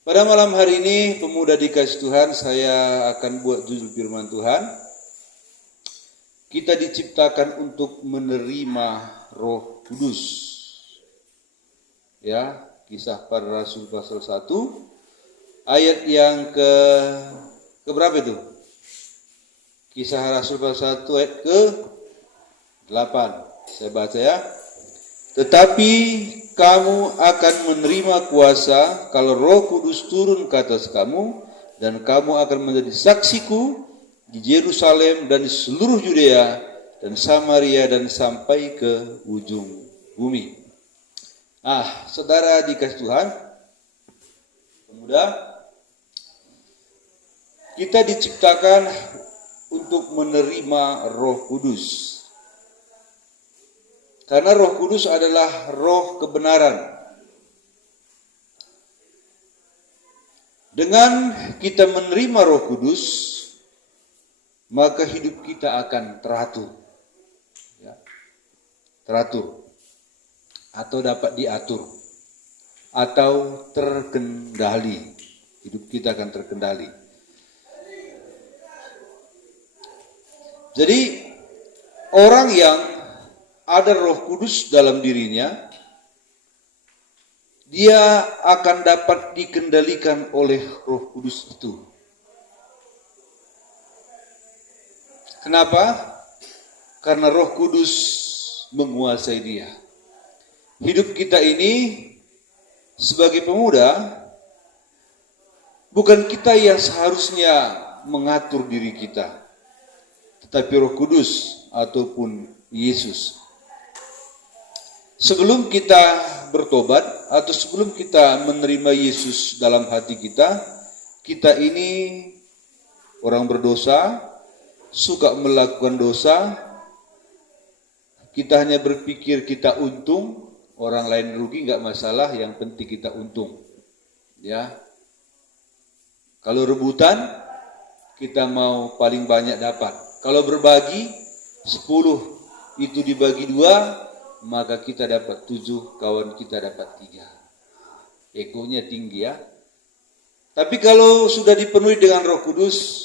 Pada malam hari ini, pemuda dikasih Tuhan, saya akan buat judul firman Tuhan. Kita diciptakan untuk menerima Roh Kudus. Ya, Kisah Para Rasul pasal 1, ayat yang ke berapa itu? Kisah Rasul pasal 1 ayat ke-8. Saya baca ya. Tetapi kamu akan menerima kuasa kalau Roh Kudus turun ke atas kamu, dan kamu akan menjadi saksiku di Yerusalem dan di seluruh Yudea dan Samaria dan sampai ke ujung bumi. Saudara dikasih Tuhan, pemuda, kita diciptakan untuk menerima Roh Kudus. Karena Roh Kudus adalah roh kebenaran. Dengan kita menerima Roh Kudus, maka hidup kita akan teratur. Ya, teratur. Atau dapat diatur. Atau terkendali. Hidup kita akan terkendali. Jadi, orang yang ada Roh Kudus dalam dirinya, dia akan dapat dikendalikan oleh Roh Kudus itu. Kenapa? Karena Roh Kudus menguasai dia. Hidup kita ini sebagai pemuda, bukan kita yang seharusnya mengatur diri kita, tetapi Roh Kudus ataupun Yesus. Sebelum kita bertobat atau sebelum kita menerima Yesus dalam hati kita, kita ini orang berdosa, suka melakukan dosa, kita hanya berpikir kita untung, orang lain rugi nggak masalah, yang penting kita untung. Ya, kalau rebutan, kita mau paling banyak dapat. Kalau berbagi, 10 itu dibagi 2, maka kita dapat 7, kawan kita dapat 3. Egonya tinggi ya. Tapi kalau sudah dipenuhi dengan Roh Kudus,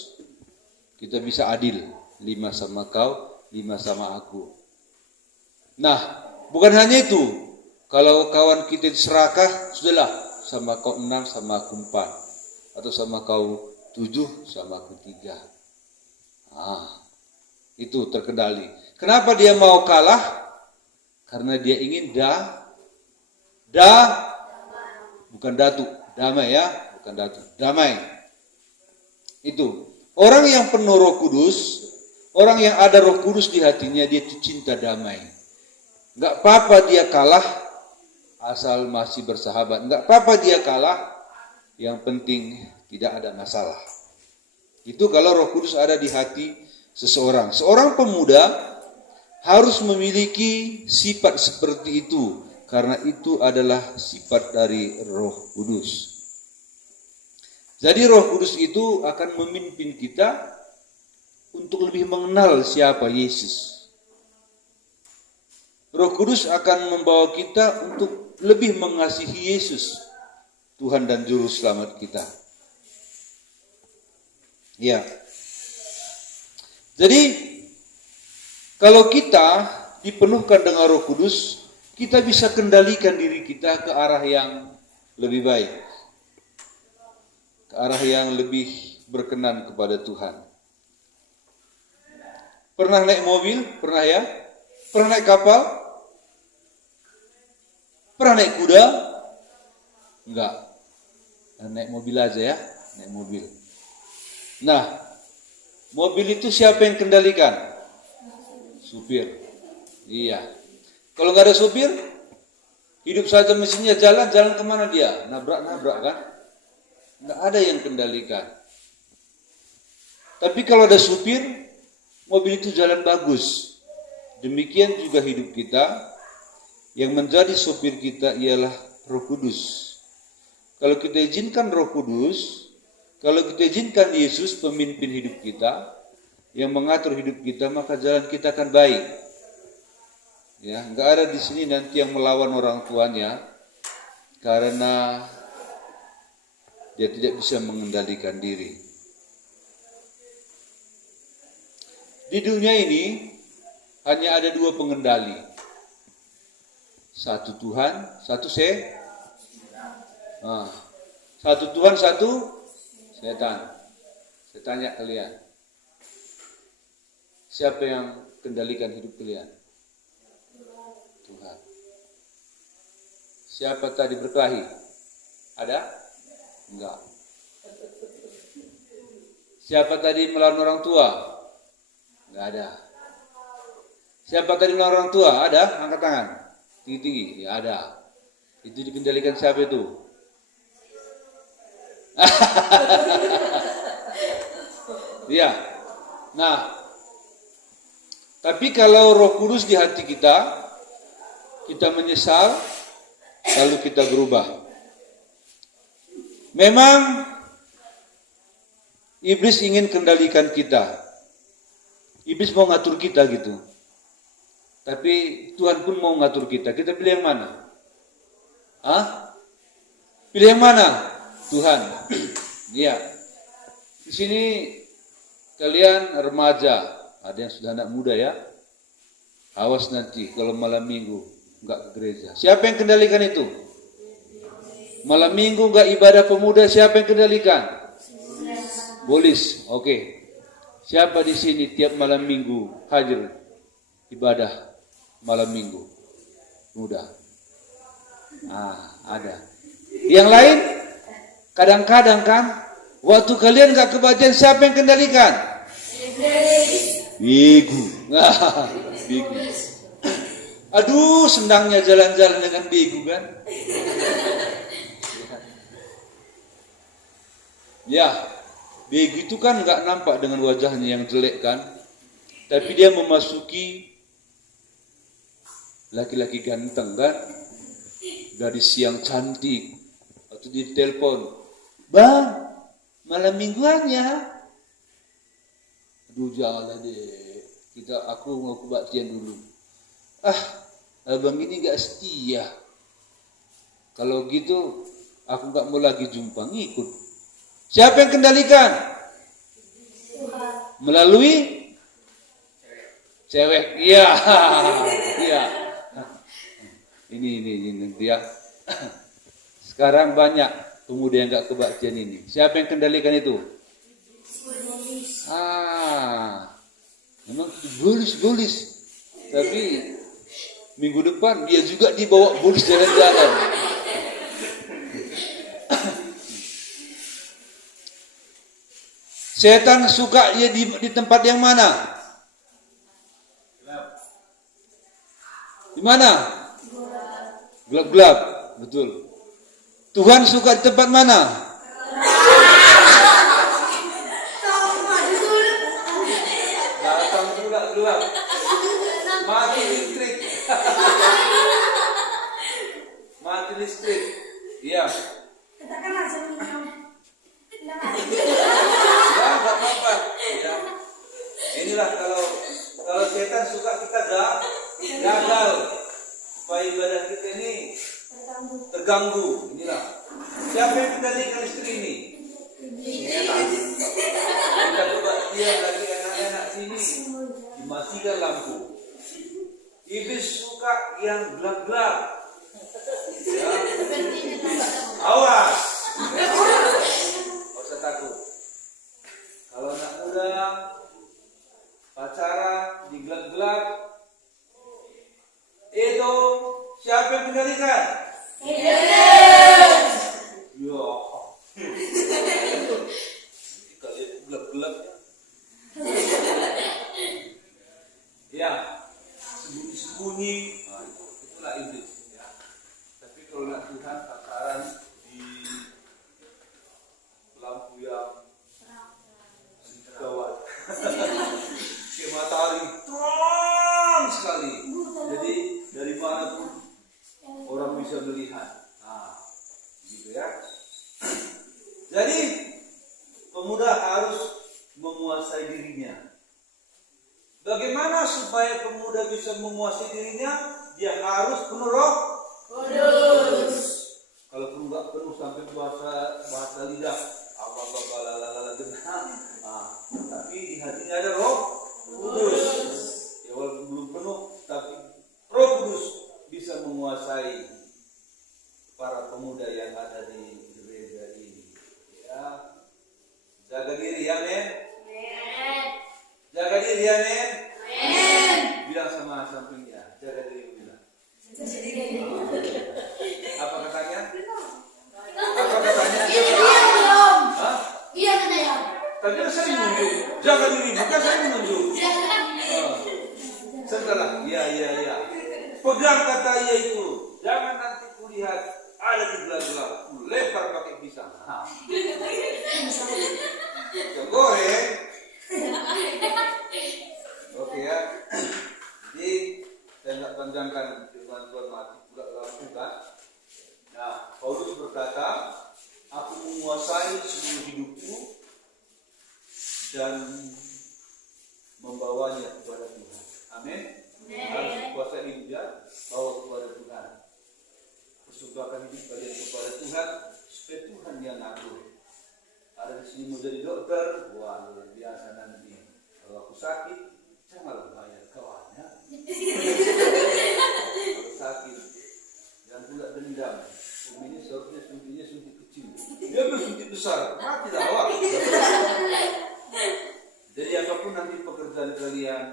kita bisa adil. 5 sama kau, 5 sama aku. Nah, bukan hanya itu. Kalau kawan kita serakah, sudahlah, sama kau 6, sama aku 4. Atau sama kau 7, sama aku 3. Itu terkendali. Kenapa dia mau kalah? Karena dia ingin bukan datu, damai ya, bukan datu, damai. Itu. Orang yang penuh Roh Kudus, orang yang ada Roh Kudus di hatinya, dia itu cinta damai. Enggak apa-apa dia kalah, asal masih bersahabat. Enggak apa-apa dia kalah, yang penting tidak ada masalah. Itu kalau Roh Kudus ada di hati seseorang. Seorang pemuda harus memiliki sifat seperti itu, karena itu adalah sifat dari Roh Kudus. Jadi Roh Kudus itu akan memimpin kita untuk lebih mengenal siapa Yesus. Roh Kudus akan membawa kita untuk lebih mengasihi Yesus, Tuhan dan Juru Selamat kita. Ya. Jadi kalau kita dipenuhkan dengan Roh Kudus, kita bisa kendalikan diri kita ke arah yang lebih baik. Ke arah yang lebih berkenan kepada Tuhan. Pernah naik mobil? Pernah ya? Pernah naik kapal? Pernah naik kuda? Enggak. Naik mobil aja ya, naik mobil. Nah, mobil itu siapa yang kendalikan? Supir. Iya. Kalau nggak ada supir, hidup saja mesinnya jalan kemana dia? Nabrak kan? Nggak ada yang kendalikan. Tapi kalau ada supir, mobil itu jalan bagus. Demikian juga hidup kita, yang menjadi supir kita ialah Roh Kudus. Kalau kita izinkan Roh Kudus, kalau kita izinkan Yesus pemimpin hidup kita, yang mengatur hidup kita, maka jalan kita akan baik. Ya, nggak ada di sini nanti yang melawan orang tuanya karena dia tidak bisa mengendalikan diri. Di dunia ini hanya ada dua pengendali. Satu Tuhan, satu satu Tuhan, satu setan. Saya tanya kalian, siapa yang kendalikan hidup kalian? Tuhan. Siapa tadi berkelahi? Ada? Enggak. Siapa tadi melawan orang tua? Enggak ada. Siapa tadi melawan orang tua? Ada? Angkat tangan. Tinggi-tinggi. Ya ada. Itu dikendalikan siapa itu? Ya. Nah, tapi kalau Roh Kudus di hati kita menyesal, lalu kita berubah. Memang iblis ingin kendalikan kita. Iblis mau ngatur kita gitu. Tapi Tuhan pun mau ngatur kita. Kita pilih yang mana? Pilih yang mana? Tuhan. Iya. Di sini kalian remaja, ada yang sudah anak muda ya. Awas nanti kalau malam minggu enggak ke gereja. Siapa yang kendalikan itu? Malam minggu enggak ibadah pemuda, siapa yang kendalikan? Bolis. Oke. Siapa di sini tiap malam minggu hadir ibadah malam minggu? Muda. Ada. Yang lain kadang-kadang kan waktu kalian enggak kebagian, siapa yang kendalikan? Bigu. Bigu. Aduh, senangnya jalan-jalan dengan bigu kan? Ya, bigu itu kan nggak nampak dengan wajahnya yang jelek kan? Tapi dia memasuki laki-laki ganteng kan? Gadis yang cantik. Waktu ditelepon, "Bang, malam mingguannya." Aduh, janganlah deh. Aku mau kebaktian dulu. Abang ini gak setia. Kalau gitu, aku gak mau lagi jumpa, ngikut. Siapa yang kendalikan? Melalui cewek. Iya. Iya. Ini dia. Sekarang banyak pemuda yang gak kebaktian ini. Siapa yang kendalikan itu? Memang bolis. Tapi minggu depan dia juga dibawa bolis jalan-jalan. Setan suka dia di tempat yang mana? Di mana? Gelap-gelap, betul. Tuhan suka di tempat mana? Datang pula gelap. Mati listrik. Mati listrik. Iya. Katakan langsung minum. Ya, enggak apa-apa. Ya. Inilah kalau setan suka kita gagal. Supaya ibadah kita ini terganggu. Inilah. Siapa yang kendalikan listrik ini? Setan. Kita kebaktian lagi anak-anak sini. Dimatikan lampu. Iblis suka yang gelap-gelap. Ya. Awas. Gak usah takut. Kalau anak muda pacaran di gelap-gelap, itu siapa yang kendalikan? Iblis. Ya. Kalian gelap-gelap ya. Ya. Sembunyi-sembunyi, itulah iblis. Ya. Tapi kalau nak Tuhan pacaran di lampu yang gawat, kayak matahari terang sekali. Jadi dari mana pun orang bisa melihat. Gitu ya. Jadi pemuda harus menguasai dirinya. Bagaimana supaya pemuda bisa menguasai dirinya? Dia harus penuh Roh Kudus. Kalaupun nggak penuh sampai bahasa lidah, apa-apa lalala genah. Tapi di hatinya ada Roh Kudus. Ya walaupun belum penuh, tapi Roh Kudus bisa menguasai para pemuda yang ada di gereja ini. Ya, jaga diri ya men. Jaga diri ya men. Bilang sama sampingnya, jaga diri bilang. Apa katanya? Apa katanya? Hah? Iya katanya. Tadi saya menunjuk, jaga diri, maka saya menunjuk. Setelah, iya. Pegang kata iya itu, jangan nanti kulihat ada di gelap-gelap, lempar pakai pisang. Yang goreng. Oke ya. Jadi saya nggak panjangkan firman Tuhan mati pula lakukan. Nah, Paulus berkata, aku menguasai seluruh hidupku dan membawanya kepada Tuhan. Amin. Harus kuasa hidupnya bawa kepada Tuhan. Persembahkan hidup kalian kepada Tuhan supaya Tuhan yang ngatur. Ada di sini mau jadi dokter, wah luar biasa nanti. Kalau aku sakit, janganlah bayar kawannya. Kalau sakit, jangan pula dendam. Ini seharusnya suntiknya suntik kecil. Dia bersuntik besar, mati awak. Jadi apapun nanti pekerjaan kalian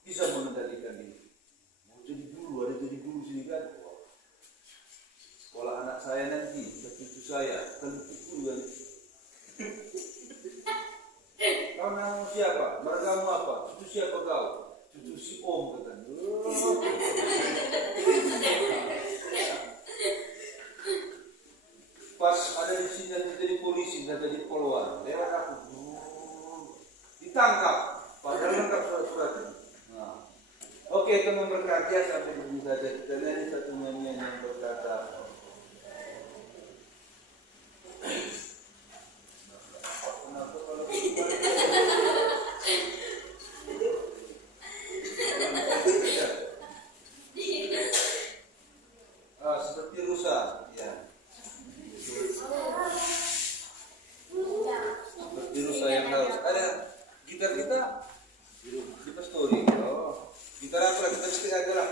bisa mengendalikan diri. Mau jadi guru, ada jadi guru sini kan. Sekolah anak saya nanti, cucu saya, kan guru kan. Kau nama siapa? Margamu apa? Cucu siapa kau? Cucu si Om katanya. Pas ada di sini nanti jadi polisi, nggak jadi polwan, lewat aku, ditangkap, padahal lengkap surat-suratnya. Nah. Oke, teman berkata sampai di sini saja. Kita nyanyi satu nyanyian yang berkata, kenapa kalau seperti rusa, ya. Seperti rusa yang harus ada gitar kita di pastori. Oh, gitar apa? Gitar stick aja lah.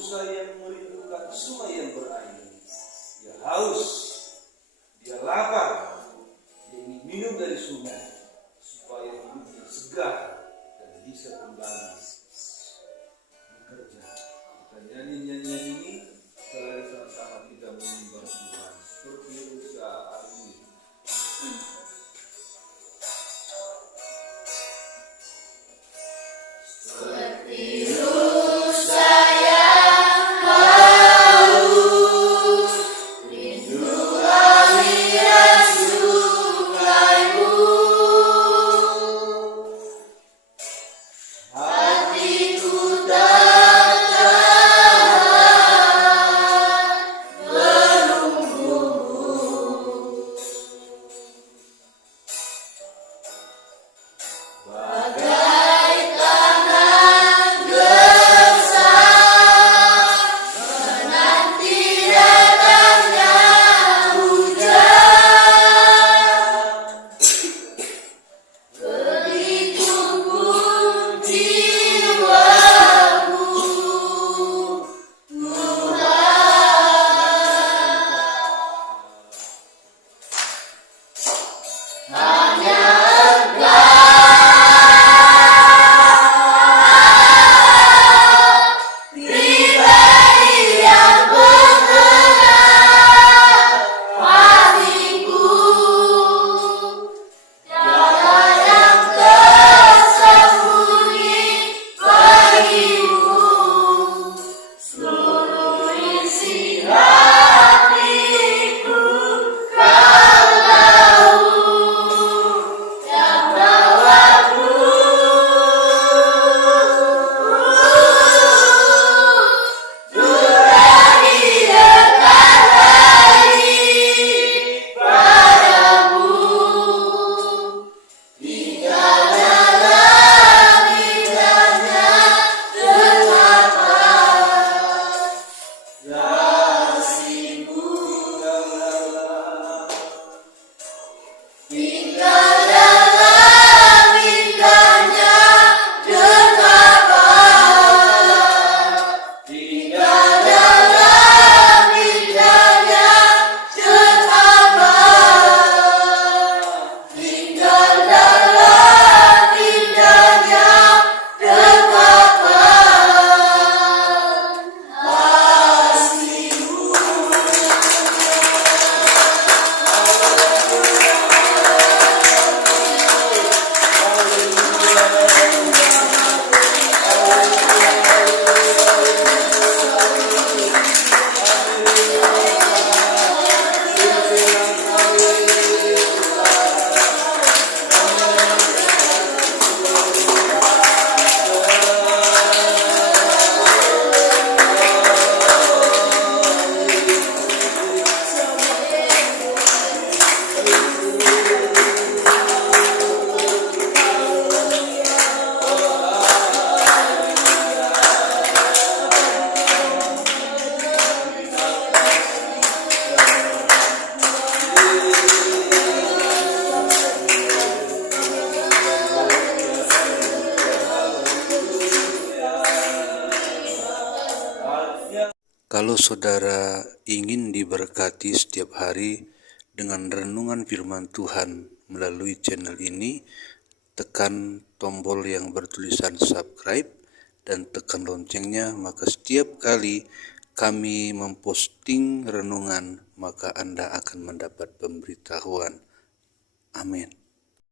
rusa yang merindukan sungai yang berair. Dia haus, dia lapar, dia ingin minum dari sungai supaya hidupnya segar dan bisa kembali bekerja. Kita nyanyi-nyanyian ini sekali sama-sama kita menyembah Tuhan seperti rusa hari ini. Kalau saudara ingin diberkati setiap hari dengan renungan firman Tuhan melalui channel ini, tekan tombol yang bertulisan subscribe dan tekan loncengnya, maka setiap kali kami memposting renungan, maka Anda akan mendapat pemberitahuan. Amin.